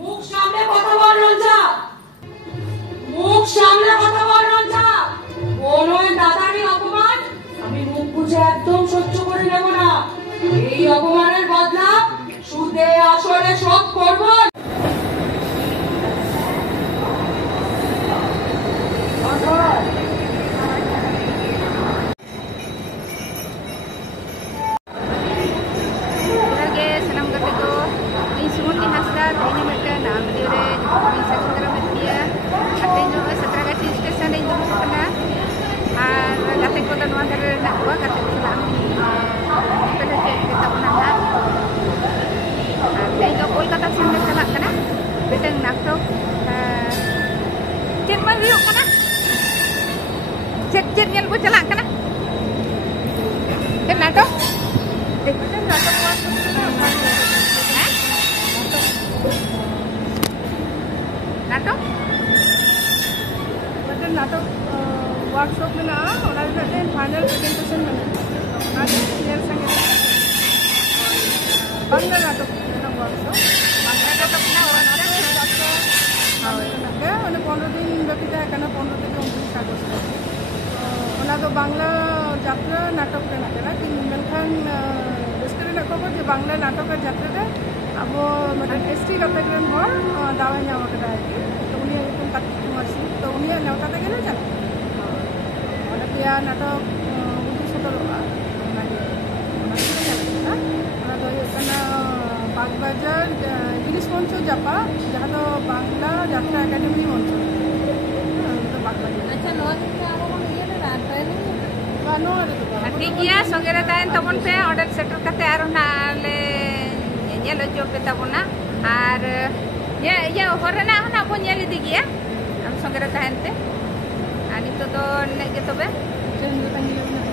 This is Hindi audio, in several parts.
মুখ সামনে কথা বল রঞ্জা, মুখ সামনে কথা বল রঞ্জা। কোন দাদারই অপমান আমি মুখ বুঝে একদম সহ্য করে নেব না। এই অপমানের বদলা সুদে আসলে শোধ করবো। कोलकाता से चला मिटन नाटक चेक मान हुई चेक चेक को चला चेक नाटक नाटक नाटक वर्कशॉप में फाइनल प्रेजेंटेशन में बांग्ला नाटक वर्कशॉप बांग्ला 15 दिन व्यापी तहना 15 থেকে 29 আগস্ট बांग्ला যাত্রা नाटक मेनखान रस्ते खबर जो बांग्ला नाटक যাত্রা अब एसटी कैटेगरी हर दावा नाम तो उन मार्सी तो उन नेवता तेगे चला पे नाटक उदू सदरोगा बागबाजार जिनिस मंच जापा जहाँ तो बांग्ला যাত্রা एकाडेमी मंच ठीक गया संगे रे ताइन तबन पे ऑर्डर सेटल करते आरो ना ले ñel jo pe tabona ar ya horena hona bo ñel di gya am संगे रे ताइन te ani to do ne ge tobe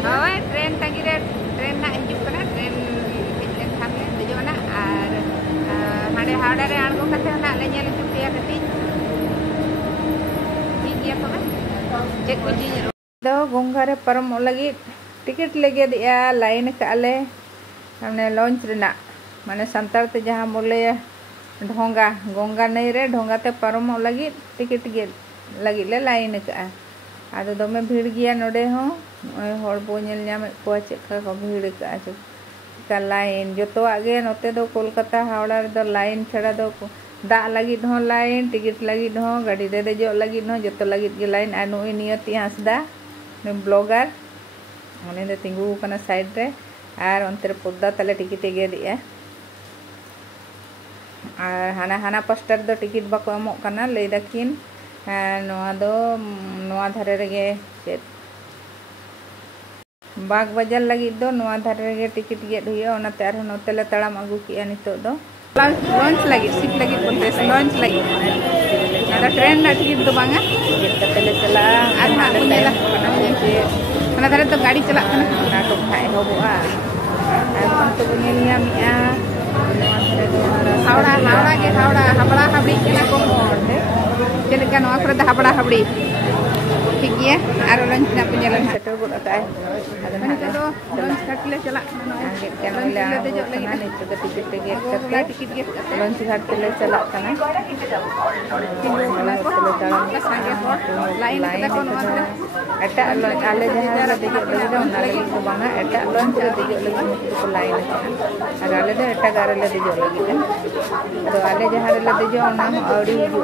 hoy train tangi re train na hijub kana train hijlen khamle dejona ar hade hada re algo kate na le ñel ju ya kati ठीक गया tobe cek kunci do gongare param lagi ticket लगे दिया लाइन काले हमने लॉन्च रेना माने संतार ते जहां बोले ढोंगा गंगा नई रे ढोंगा ते परम लगी टिकट गे लगी ले लाइन का आदो दमे भीड़ गया नोडे हो हर बो नेल नाम को चेका को भीड़ का लाइन जतो आगे नोते दो कोलकाता हावड़ा रे दो लाइन छड़ा दो दा लगी हो लाइन टिकट लगी हो गाड़ी दे दे जो लगी हो जतो लगी गे लाइन आनु नियति हंसदा ने ब्लॉगर उन्हें तिंगू कना साइड रे और अंतर पोदा तले टिकट गे दिया और हाना हाना पोस्टर दो टिकट बाको एमो कना ले दकिन नोआ दो नोआ धारे रे चेत बाग बाजार लगी दो नोआ धारे रे टिकट गे हुई ओनाते आर नोतेले तड़ाम अगु किया नितो दो लॉन्च लगी सिप लगी प्रोसेस लॉन्च लगी ada ट्रेन ना टिकट दो बांगा तले चला आर मा कुनेला ना धारे तो गाड़ी चला नाटक खाए होबोआ तो बुनिया मिया हावड़ा हावड़ा के हावड़ा हाबड़ा हाबड़ी केना को मोडे चलका नवा करे हाबड़ा हाबड़ी ठीक गया आरो लंच ना पुनेलन सेटल गोड आताय adana तो लंच घाटले चला गेट केनले दे जो लगी नीचे के टिकट गेट करते टिकट गेट लंच घाट ले चला कना संगे लाइन कदा को नवा एटा आले जहां रे देजो लगी ना लगी को बांगा एटा लंच रे देजो लगी को लाइन और आले दे एटा गारे ले देजो लगी तो आले जहां रे देजो ओना औड़ी हिजु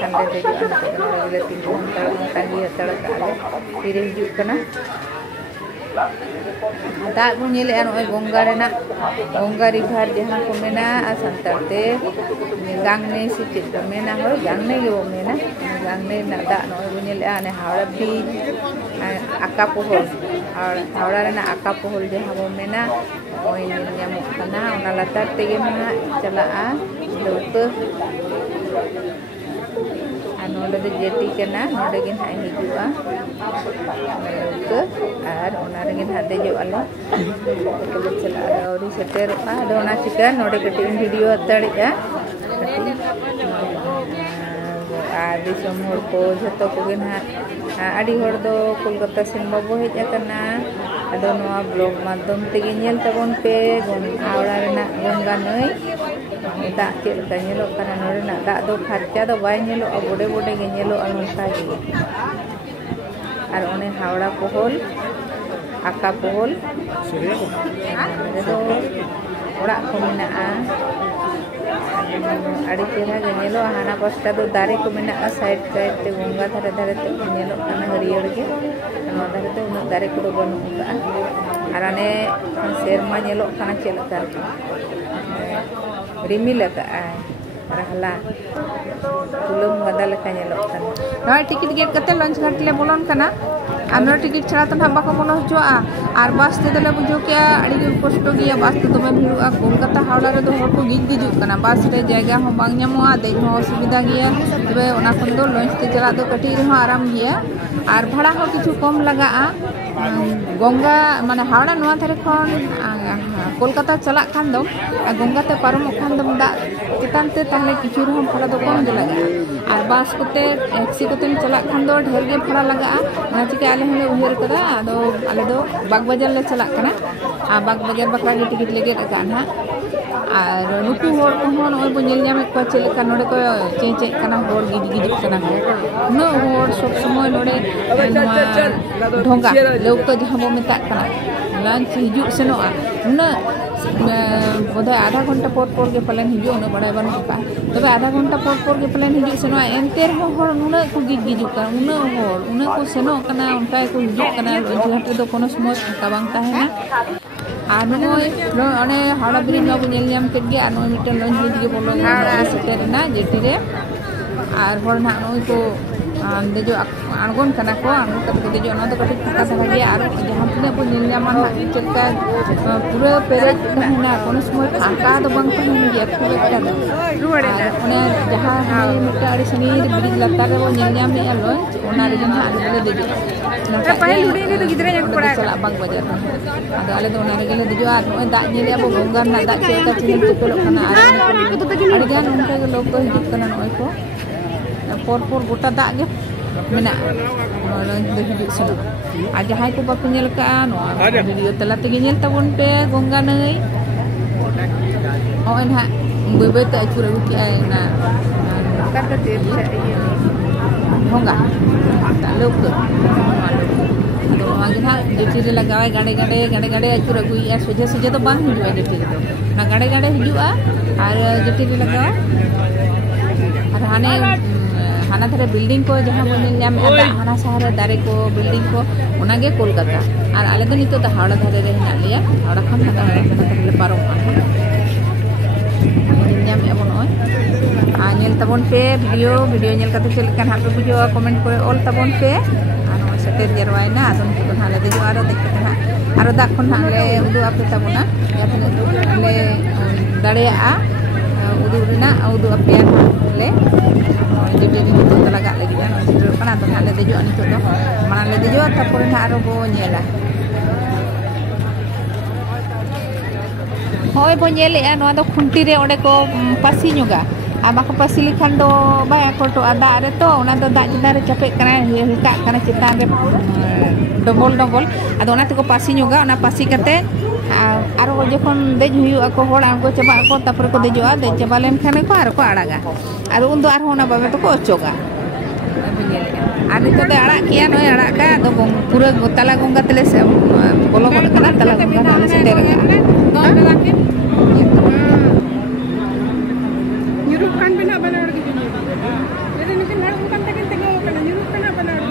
खान ले देजो लगी 3 घंटा tangi atara kale tire hijuk kana da bunyele an oi gongga rena gongga river jahan ko mena santar te gangne si chit mena ho gangne ge bo mena gangne na da no bunyele ane hawra beach akapohol और hawra rena akapohol jahan bo mena oi nyamuk kana ona latar tege mena chala a dote नोडे दे जेटी केना नोडे गिन हाई हिजुआ के आर ओना रे गिन हादे जो आला तो चला औरी सेटेर आ दोना चिका नोडे कटी वीडियो अतड़िया आ दिसम होर को जतो को गिन हा आडी होर दो कोलकाता सेन बाबो हेज अकना ado noa blog madom tege nyel tabon pe Howrah renak gongga nai dak cek leka nyelok kana nore nak dak do kharcha do bai nyelok bode bode ge nyelok nongka ge ar one Hawड़ा pohol aka pohol ado orak ko menaa adi chera ge nyelok hana pasta do dare ko menaa side side te gongga dhare dhare te nyelok kana hariयर ge no dhare te unok dare ko do banu ka ar ane serma nyelok kana cek leka rimil ka ai rahla tulum gada leka nyelok kana noi tiket get kate launch ghat le bolon kana amra tiket chhara to na bako bono hochoa ar bus te dole bujo ke adi ge kosto giya bus te dome bhiruga Kolkata Hawड़ा re do hor ko gijjuk kana bus re jayga ho bang nyamoa dej ho osubida giya tobe ona kon do launch te chala do kati re ho aram giya ar bhada ho kichu kom laga gongga mane Hawड़ा noa thare khon Kolkata chalak khan dom gongga te paromok khan dom da chetan te tahle kichu re bhada do kom ge laga ar bus kote taxi kote chalak khan do dher ge bhada laga ona chike ale hole uhir kada ado ale do Bagbajar le chalak kana a Bagbajar bakra ge ticket lege ka na ar nuku hor ko hon oi bo nyel nyame ko chele ka node ko che kana hor gijjuk kana no hor sob samoy node dhonga leuka jaha bo metak kana lunch hijuk senoa na बोधे आधा घंटा पर के पलन हिजु उन बड़ा बन का तबे आधा घंटा पर के पलन हिजु सनो एंतेर हर उना को गिजु का उना हर उना को सनो कना उनका को हिजु कना जहाटे दो कोनो समय का बांग ताहेना आर नोय अने Hawड़ा ब्रिज नो नेल ᱧᱟᱢ केद गे आर नोय मिटन लंच गे बोलो सेटेरना जेटी रे आर हर ना नोय को देजो आणगोन कना को आणगो कते देजो ना तो कटी फाका धरा और जहां तने को नेल ᱧᱟᱢᱟ ना चेका पूरा पेरेज तहना कोनो समय फाका तो बंग तहन गे खूब एकटा दो ओने जहां हाय मिटा आड़ी सनीर ब्रिज लतार रे वो नेल ᱧᱟᱢे लंच ओना रे जहां आले ले देजो ना पहले लुडी रे तो गिदरे जक पड़ा चला Bagbajar ado ale do ओना रे गेले देजो आर नोय दा नेले अब गंगा ना दा चेका चिन चेकलो कना आर गान उनका लोग तो हिजुक कना नोय को por गोटा दा गे मेना ᱞᱚᱧᱪ ᱫᱚ ᱦᱤᱡᱩᱜ ᱥᱮᱱᱚᱜ ᱟᱨ ᱡᱟᱦᱟᱸᱭ ᱠᱚ ᱵᱟᱠᱚ ᱧᱮᱞ ᱠᱟᱜᱼᱟ ᱱᱚᱣᱟ ᱵᱷᱤᱰᱤᱭᱳ ᱛᱟᱞᱟ ᱛᱮᱜᱮ ᱧᱮᱞ ᱛᱟᱵᱚᱱ ᱯᱮ ᱜᱚᱝᱜᱟ ᱱᱟᱹᱭ ᱱᱚᱜᱼᱚᱭ ᱱᱟᱦᱟᱜ ᱵᱟᱹᱭ ᱵᱟᱹᱭᱛᱮ ᱟᱹᱪᱩᱨ ᱟᱹᱜᱩ ᱠᱮᱜᱼᱟᱭ ᱚᱱᱟ ᱰᱷᱚᱸᱜᱟ ᱞᱟᱹᱣᱠᱟᱹ ᱟᱫᱚ ᱱᱚᱣᱟ ᱜᱮ ᱱᱟᱦᱟᱜ ᱡᱮᱴᱤ ᱨᱮ ᱞᱟᱜᱟᱣᱟᱭ ᱜᱟᱰᱮ ᱜᱟᱰᱮ ᱟᱹᱪᱩर ᱟᱹᱜᱩᱭᱮᱜᱼᱟ ᱥᱚᱡᱷᱮ ᱥᱚᱡᱷᱮ ᱫᱚ ᱵᱟᱝ ᱦᱤᱡᱩᱜᱼᱟ ᱡᱮᱴᱤ ᱨᱮᱫᱚ ᱚᱱᱟ ᱜᱟᱰᱮ ᱦᱤᱡᱩᱜᱼᱟ ᱟᱨ ᱡᱮᱴᱤ ᱨᱮ ᱞᱟᱜᱟᱣᱟ और हाने हाना धरे बिल्डिंग को जहां बन ᱧᱟᱢ ᱮᱫᱟ हाना शहर दारे को बिल्डिंग को ओनागे कोलकाता और आले दो नितो दा Hawड़ा धारे रे हिना लिया Hawड़ा खन हाना धरे पारोम ᱧᱟᱢ ᱮᱵᱚ ᱱᱚᱭ आ ñel tabon pe video ñel kate chel kan hape bujo comment करे all tabon pe ano seter jarwaina adon ko hale dejo aro dekte na aro dak kon hale udu ape tabona ya tene le dareya udu rena udu ape le jadi ni tu talaga lagi kan seru kan atau hale dejo ani tu do mana le dejo tapor na aro bo ñela hoy bo ñele ya no do khunti re onde ko pasi ñuga ama ko pasi likhan do bay ko to ada re to ona do da jida re capek kana hilka kana citan re dongol ado ona te ko pasi ñuga ona pasi kate aro jokhon dej huyu ako hor angko coba ako tapor ko dejoa dej coba len khane ko aro ko araga aro undo ar hona babe to ko ochoga ar nito de arak kia noy arak ka do pura tala gongga tele se bolo gol kana tala gongga tele se terga nyurup kan bena bana ar gitu jadi mungkin har bukan tengok kana nyurup kana bana ar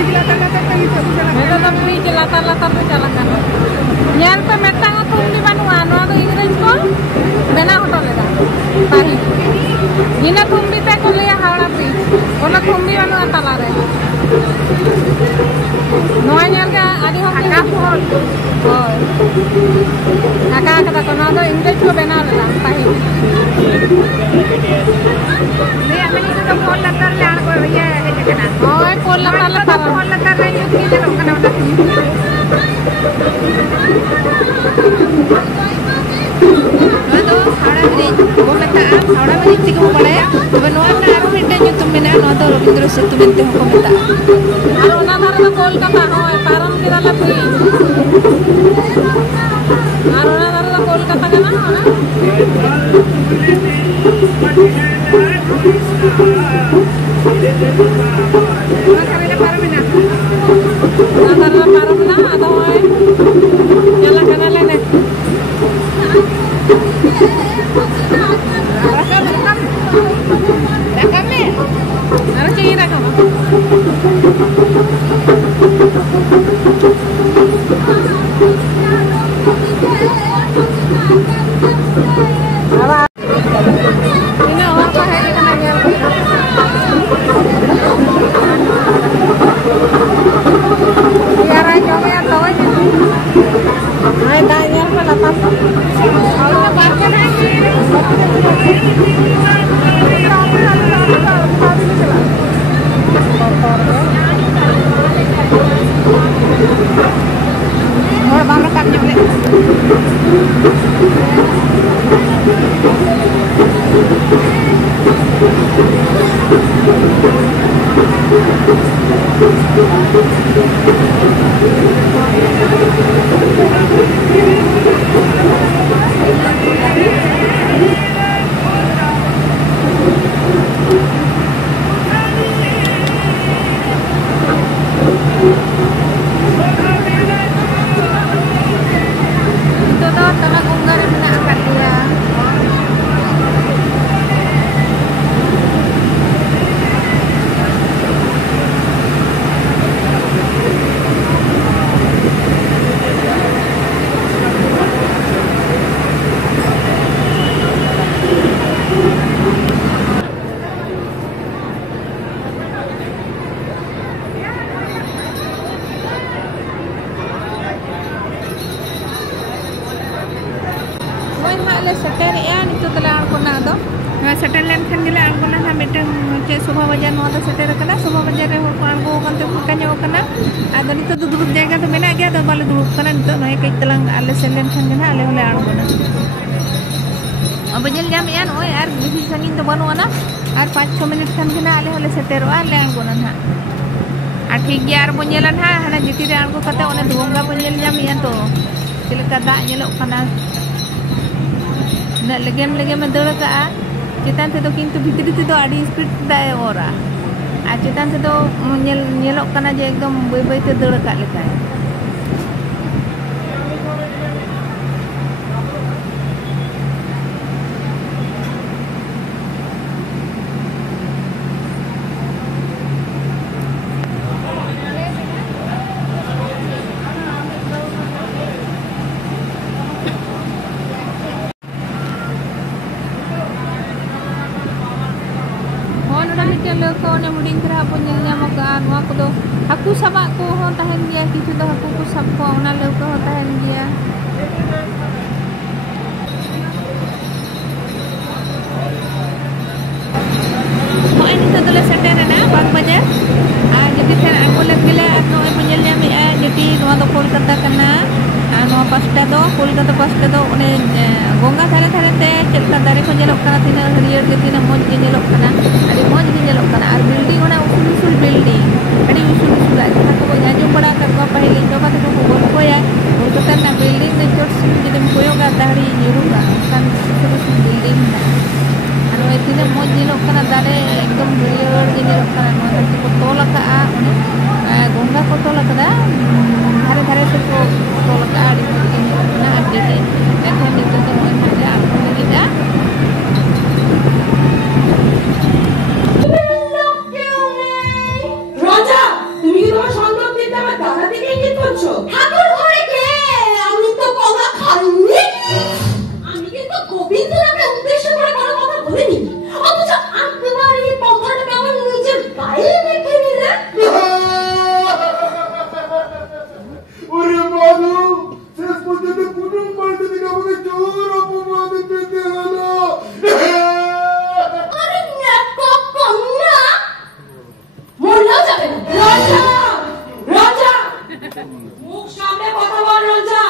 Itu tuh bridge latar-latar tuh jalan kan. Yang pemetang itu di Banua, no Inggris ko, bena hotel leda. Pahi. Ini tumbi teh kuliah Hawara bridge. Ona tumbi Banua talare. Noa nyarga adi hok kapol. Oh. Aka kata kono do Inggris ko bena leda. Pahi. Ni ameni itu pol latar le ko ye kana. Oh, pol latar le nyut ki jelok kana udah. Hawara bridge ko meta Hawara bridge tiga pare tobe noa na aru mita nyutum mena no do Rabindra Setu mente ko meta aru na dhar do Kolkata hoy param kira la bridge aru na dhar do Kolkata kana na Karena paramena na dhar do paramna ado hoy nyala kana lene Harus cengir rakam. Ini apa hari kena nyal? Biar aja ya tahu aja. Ay tanya apa lapas? Kalau parkir lagi. Mau bang rekam nyampe. Itu tuh tanah Gunggar yang menangkap dia. Setel ya itu telah angkona do setel len kan gila angkona ha metang che Sobha Bajar no do setel kana Sobha Bajar re hor ko angko kan te kanya kana ado nito duduk jaga to mena gya do bale duduk kana nito no kai telang ale selen kan gina ale ole angkona abajel jam yan oi ar bisi sangin to banu ana ar 5-6 minit kan gina ale ole setero ale angkona ha ar thik gya ar bonjelan ha hana jiti re angko kata one donga bonjel jam yan to silka da nyelok kana na legem dara ka chitan te do kintu bhitri te do adi speed dae ora a chitan te do nyelok kana je ekdom bai bai te dara ka leka Leko ne muding kira pun nyel nyamok ka anu aku do aku sabak ko hon tahen dia kitu do aku ko sab ko ona leko hon tahen dia mo ini to dole setter na bang bajar jadi sen aku lagila atno e punyel nyami jadi no do Kolkata kana anu pasta do Kolkata pasta do one gonga thare thare te chelka dare ko nyelok kana tina hariyer ge tina moj ge nyelok kana adi moj ge nyelok kana ar building ona usul building adi usul aja ko nyaju pada ka ko pahile coba to ko bol ko ya Kolkata na building de chot sim je dem koyo ga dari nyuru ga kan usul building na anu e tina moj nyelok kana dare ekdom hariyer ge nyelok kana no ko tola ka one gonga ko tola kada thare thare te ko tola ka adi na adi te এখন itu তো মন থাকে আপনি লিখা রাজা তুমি কি তোমার বলিনি, অথচ একবার এই কথাটা আমার নিজের গায়ে মেখে নিলে। ওরে বাবু, শেষ পর্যন্ত কুটুম পাল্টে দিকে আমাকে জোর অপমান পেতে হলো। আরে নেকা কন্যা, মরলেও যাবে না। রঞ্জা, রঞ্জা, মুখ সামনে কথা বল রঞ্জা।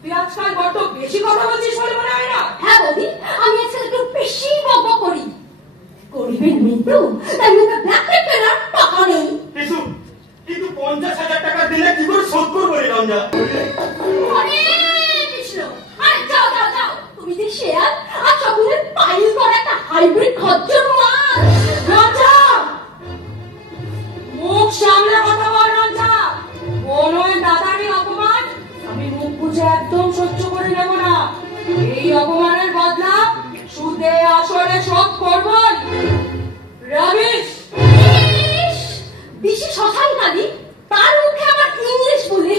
তুই আজকাল বড্ড বেশি কথা বলছিস বলে মনে হয় না? হ্যাঁ বৌদি, আমি আজকাল একটু বেশি বকবক করি। গরিবের মৃত্যু, তাই মুখে ব্ল্যাক পেপার টাকা নেই। কিন্তু 50,000 টাকা দিলে কি করে শোধ করবো রে রঞ্জা? আরে কৃষ্ণ, আরে যাও যাও যাও, তুমি যে শেয়ার আর চকুরের পাইল করা একটা হাইব্রিড খচ্চর মাছ। রঞ্জা, মুখ সামনে কথা বল রঞ্জা। বোনের দাদারই অপমান আমি মুখ বুঝে একদম সহ্য করে নেব না। এই অপমানের বদলা সুদে আসরে শোধ করবই। রমেশ, বেশি শ্মশান কালী, তার মুখে আবার ইংলিশ বলে।